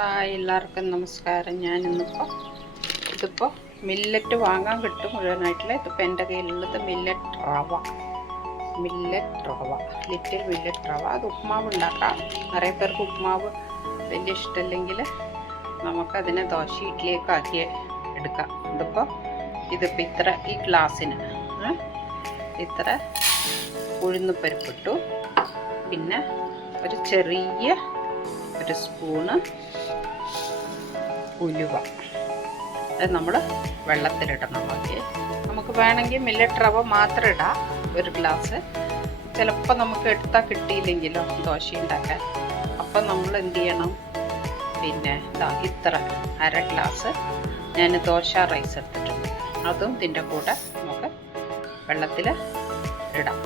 Hi, എല്ലാവർക്കും നമസ്കാരം. ഇതിപ്പോൾ മില്ലറ്റ് വാങ്ങാൻ കിട്ടും മുഴുവനായിട്ടുള്ള. ഇതിപ്പോൾ എൻ്റെ കയ്യിലുള്ളത് മില്ലറ്റ് റവ, ലിറ്റിൽ മില്ലറ്റ് റവ. അത് ഉപ്മാവ് ഉണ്ടാക്കാം. നിറയെ പേർക്ക് ഉപ്മാവ് വലിയ ഇഷ്ടമല്ലെങ്കിൽ നമുക്കതിനെ ദോശ ഇഡ്ഡലിയൊക്കെ ആക്കി എടുക്കാം. ഇതിപ്പോൾ ഇത്ര ഈ ഗ്ലാസ്സിന് ഇത്ര ഉഴുന്നുപരിപ്പിട്ടു. പിന്നെ ഒരു ചെറിയ സ്പൂണ് ഉലുവ. അത് നമ്മൾ വെള്ളത്തിലിടണം. ഓക്കെ, നമുക്ക് വേണമെങ്കിൽ മില്ലറ്റ് റവ മാത്രം ഇടാം ഒരു ഗ്ലാസ്. ചിലപ്പോൾ നമുക്ക് എടുത്താൽ കിട്ടിയില്ലെങ്കിലോ ദോശ ഉണ്ടാക്കാൻ, അപ്പം നമ്മൾ എന്ത് ചെയ്യണം, പിന്നെ ഇത്ര അര ഗ്ലാസ് ഞാൻ ദോശ റൈസ് എടുത്തിട്ടുണ്ട്. അതും ഇതിൻ്റെ കൂടെ നമുക്ക് വെള്ളത്തിൽ ഇടാം.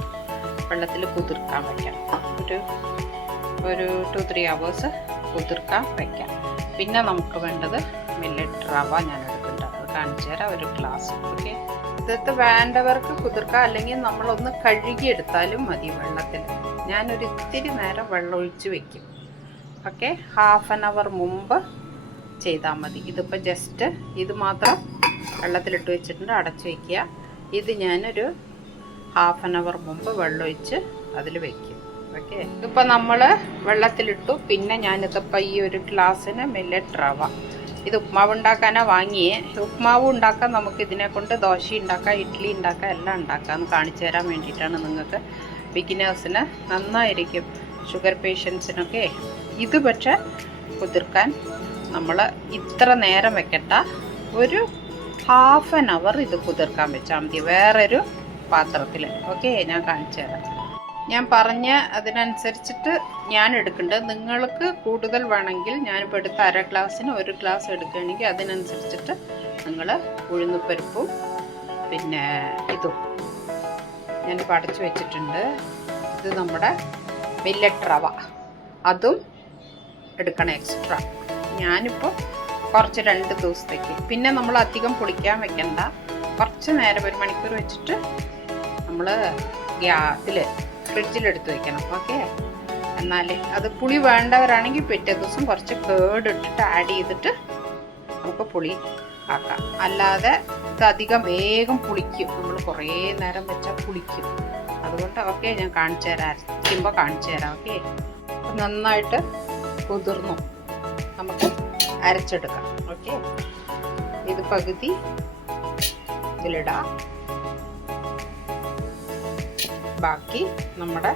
വെള്ളത്തിൽ കുതിർക്കാൻ വയ്ക്കാം. ഒരു 2-3 hours കുതിർക്കാൻ വയ്ക്കാം. പിന്നെ നമുക്ക് വേണ്ടത് മില്ലറ്റ് റവ ഞാൻ എടുക്കുന്നുണ്ട്. അത് കാണിച്ചു തരാം. ഒരു ഗ്ലാസ്. ഓക്കെ, ഇതൊക്കെ വേണ്ടവർക്ക് കുതിർക്കാം, അല്ലെങ്കിൽ നമ്മളൊന്ന് കഴുകിയെടുത്താലും മതി വെള്ളത്തിൽ. ഞാനൊരു ഇത്തിരി നേരം വെള്ളം ഒഴിച്ച് വയ്ക്കും. ഓക്കെ, 1/2 hour മുമ്പ് ചെയ്താൽ മതി. ഇതിപ്പോൾ ജസ്റ്റ് ഇത് മാത്രം വെള്ളത്തിലിട്ട് വെച്ചിട്ടുണ്ട്, അടച്ചു വയ്ക്കുക. ഇത് ഞാനൊരു 1/2 hour മുമ്പ് വെള്ളമൊഴിച്ച് അതിൽ വയ്ക്കും. ഓക്കെ, ഇതിപ്പോൾ നമ്മൾ വെള്ളത്തിലിട്ടു. പിന്നെ ഞാനിതിപ്പോൾ ഈ ഒരു ഗ്ലാസ്സിന് മില്ലറ്റ് റവ, ഇത് ഉപ്മാവ് ഉണ്ടാക്കാനാണ് വാങ്ങിയേ. ഉപ്മാവ് ഉണ്ടാക്കാൻ നമുക്ക് ഇതിനെ കൊണ്ട് ദോശ ഉണ്ടാക്കാം, ഇഡ്ഡലി ഉണ്ടാക്കാം, എല്ലാം ഉണ്ടാക്കാം. എന്ന് കാണിച്ചു തരാൻ വേണ്ടിയിട്ടാണ്. നിങ്ങൾക്ക് ബിഗിനേഴ്സിന് നന്നായിരിക്കും, ഷുഗർ പേഷ്യൻസിനൊക്കെ. ഇത് പക്ഷേ കുതിർക്കാൻ നമ്മൾ ഇത്ര നേരം വെക്കട്ട, ഒരു 1/2 hour ഇത് കുതിർക്കാൻ വെച്ചാൽ മതി വേറൊരു പാത്രത്തിൽ. ഓക്കെ, ഞാൻ കാണിച്ചു തരാം. ഞാൻ പറഞ്ഞ അതിനനുസരിച്ചിട്ട് ഞാൻ എടുക്കേണ്ടത്. നിങ്ങൾക്ക് കൂടുതൽ വേണമെങ്കിൽ, ഞാനിപ്പോൾ എടുത്ത അര ഗ്ലാസ്സിന് 1 ഗ്ലാസ് എടുക്കുകയാണെങ്കിൽ അതിനനുസരിച്ചിട്ട് നിങ്ങൾ ഉഴുന്നുപരിപ്പും പിന്നെ ഇതും ഞാനിപ്പോൾ അടച്ചു വെച്ചിട്ടുണ്ട്. ഇത് നമ്മുടെ മില്ലറ്റ് റവ, അതും എടുക്കണം എക്സ്ട്രാ. ഞാനിപ്പോൾ കുറച്ച് 2 ദിവസത്തേക്ക്. പിന്നെ നമ്മൾ അധികം പൊളിക്കാൻ വെക്കണ്ട, കുറച്ച് നേരം 1 മണിക്കൂർ വെച്ചിട്ട് നമ്മൾ ഇതിൽ ഫ്രിഡ്ജിലെടുത്ത് വയ്ക്കണം. ഓക്കെ, എന്നാലേ അത് പുളി വേണ്ടവരാണെങ്കിൽ പിറ്റേ ദിവസം കുറച്ച് കേട് ഇട്ടിട്ട് ആഡ് ചെയ്തിട്ട് നമുക്ക് പുളി ആക്കാം. അല്ലാതെ ഇത് അധികം വേഗം പുളിക്കും, നമ്മൾ കുറേ നേരം വെച്ചാൽ പുളിക്കും. അതുകൊണ്ട് ഓക്കെ, ഞാൻ കാണിച്ചു തരാം, അരയ്ക്കുമ്പോൾ കാണിച്ചു തരാം. ഓക്കെ, നന്നായിട്ട് കുതിർന്നു, നമുക്ക് അരച്ചെടുക്കാം. ഓക്കെ, ഇത് പകുതി ഇതിലിടാം, ബാക്കി നമ്മുടെ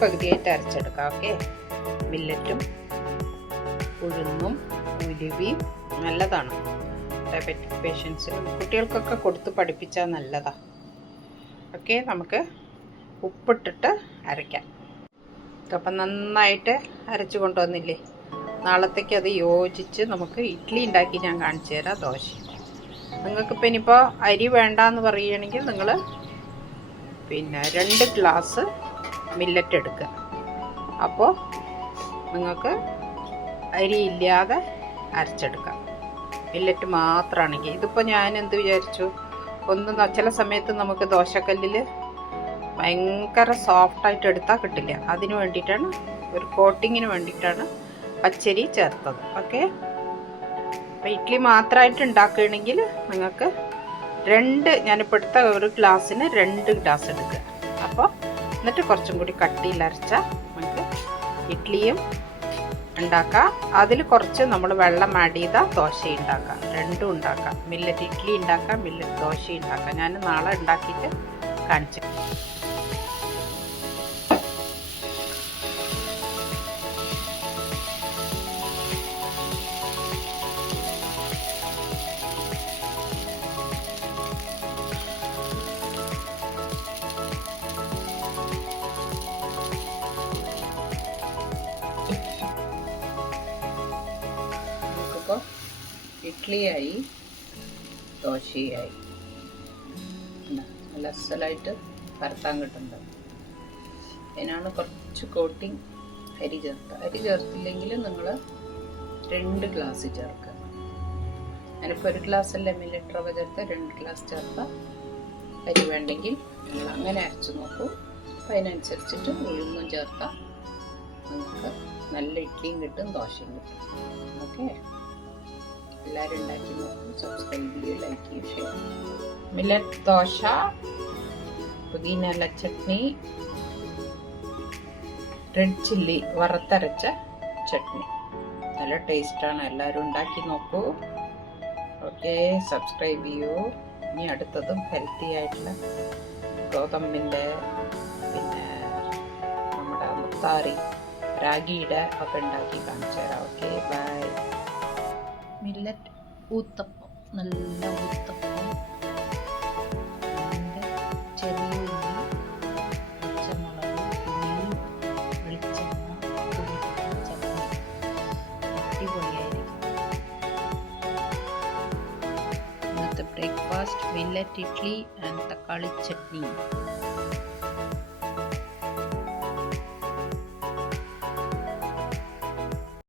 പകുതിയായിട്ട് അരച്ചെടുക്കാം. ഓക്കെ, മില്ലറ്റും ഉഴുന്നും ഉലുവയും നല്ലതാണ്. ഡയബറ്റിക് പേഷ്യൻസിനും കുട്ടികൾക്കൊക്കെ കൊടുത്ത് പഠിപ്പിച്ചാൽ നല്ലതാണ്. ഓക്കെ, നമുക്ക് ഉപ്പിട്ടിട്ട് അരയ്ക്കാം. അപ്പം നന്നായിട്ട് അരച്ചു കൊണ്ടുവന്നില്ലേ, നാളത്തേക്ക് അത് യോജിച്ച് നമുക്ക് ഇഡ്ഡലി ഉണ്ടാക്കി ഞാൻ കാണിച്ചു തരാം, ദോശ. നിങ്ങൾക്കിപ്പോൾ ഇനിയിപ്പോൾ അരി വേണ്ടാന്ന് പറയുകയാണെങ്കിൽ നിങ്ങൾ പിന്നെ 2 ഗ്ലാസ് മില്ലറ്റ് എടുക്കുക. അപ്പോൾ നിങ്ങൾക്ക് അരി ഇല്ലാതെ അരച്ചെടുക്കാം. മില്ലറ്റ് മാത്രമാണെങ്കിൽ. ഇതിപ്പോൾ ഞാൻ എന്ത് വിചാരിച്ചു, ചില സമയത്ത് നമുക്ക് ദോശക്കല്ലിൽ ഭയങ്കര സോഫ്റ്റായിട്ട് എടുത്താൽ കിട്ടില്ല. അതിന് വേണ്ടിയിട്ടാണ്, ഒരു കോട്ടിങ്ങിന് വേണ്ടിയിട്ടാണ് പച്ചരി ചേർത്തത്. ഓക്കെ, അപ്പോൾ ഇഡ്ഡലി മാത്രമായിട്ട് ഉണ്ടാക്കുകയാണെങ്കിൽ നിങ്ങൾക്ക് ഞാനിപ്പോൾ എടുത്ത 1 ഗ്ലാസ്സിന് 2 ഗ്ലാസ് എടുക്കുക. അപ്പോൾ എന്നിട്ട് കുറച്ചും കൂടി കട്ടിയിൽ അരച്ചാൽ നമുക്ക് ഇഡ്ഡലിയും ഉണ്ടാക്കാം. അതിൽ കുറച്ച് നമ്മൾ വെള്ളം ആഡ് ചെയ്താൽ ദോശ ഉണ്ടാക്കാം. രണ്ടും ഉണ്ടാക്കാം. മില്ലറ്റ് ഇഡ്ഡലി ഉണ്ടാക്കാം, മില്ലറ്റ് ദോശ ഉണ്ടാക്കാം. ഞാൻ നാളെ ഉണ്ടാക്കിയിട്ട് കാണിച്ചു. നമുക്കിപ്പോൾ ഇഡ്ഡലിയായി, ദോശയായി. നല്ല അസലായിട്ട് പരത്താൻ കിട്ടുന്നത്. അതിനാണ് കുറച്ച് കോട്ടിങ് അരി ചേർക്കുക. അരി ചേർത്തില്ലെങ്കിൽ നിങ്ങൾ 2 ഗ്ലാസ് ചേർക്കുക. ഞാനിപ്പോൾ 1 ഗ്ലാസ് അല്ലേ മില്ലറ്റ് റവ ചേർത്ത് 2 ഗ്ലാസ് ചേർത്താൽ അരി വേണ്ടെങ്കിൽ നിങ്ങൾ അങ്ങനെ അരച്ച് നോക്കൂ. അപ്പം അതിനനുസരിച്ചിട്ട് ഉഴുന്നും ചേർത്താൽ നിങ്ങൾക്ക് നല്ല ഇഡ്ഡലിയും കിട്ടും, ദോശയും കിട്ടും. ഓക്കെ, എല്ലാവരും ഉണ്ടാക്കി നോക്കും. സബ്സ്ക്രൈബ് ചെയ്യൂ, ലൈക്ക് ചെയ്യൂ, ഷെയർ ചെയ്യൂ. മില്ലറ്റ് ദോശ, പുതിന ഇല ചട്നി, റെഡ് ചില്ലി വറുത്തരച്ച ചട്നി, നല്ല ടേസ്റ്റാണ്. എല്ലാവരും ഉണ്ടാക്കി നോക്കൂ. ഓക്കെ, സബ്സ്ക്രൈബ് ചെയ്യൂ. ഇനി അടുത്തതും ഹെൽത്തി ആയിട്ടുള്ള ഗോതമ്പിൻ്റെ പിന്നെ നമ്മുടെ മുത്താറി രാഗിയുടെ ഒക്കെ ഉണ്ടാക്കി കാണിച്ചു തരാം. Okay, by. മില്ലറ്റ് ഊത്തപ്പം, നല്ല ഊത്തപ്പം, ചെറിയ ഉള്ളി, പച്ചമുളക്, പുളി, വെളിച്ചെണ്ണ, ചട്നി, അടിപൊളിയായിരിക്കും. ഇന്നത്തെ ബ്രേക്ക്ഫാസ്റ്റ് മില്ലറ്റ് ഇഡ്ഡലി ആൻഡ് തക്കാളി ചട്നി.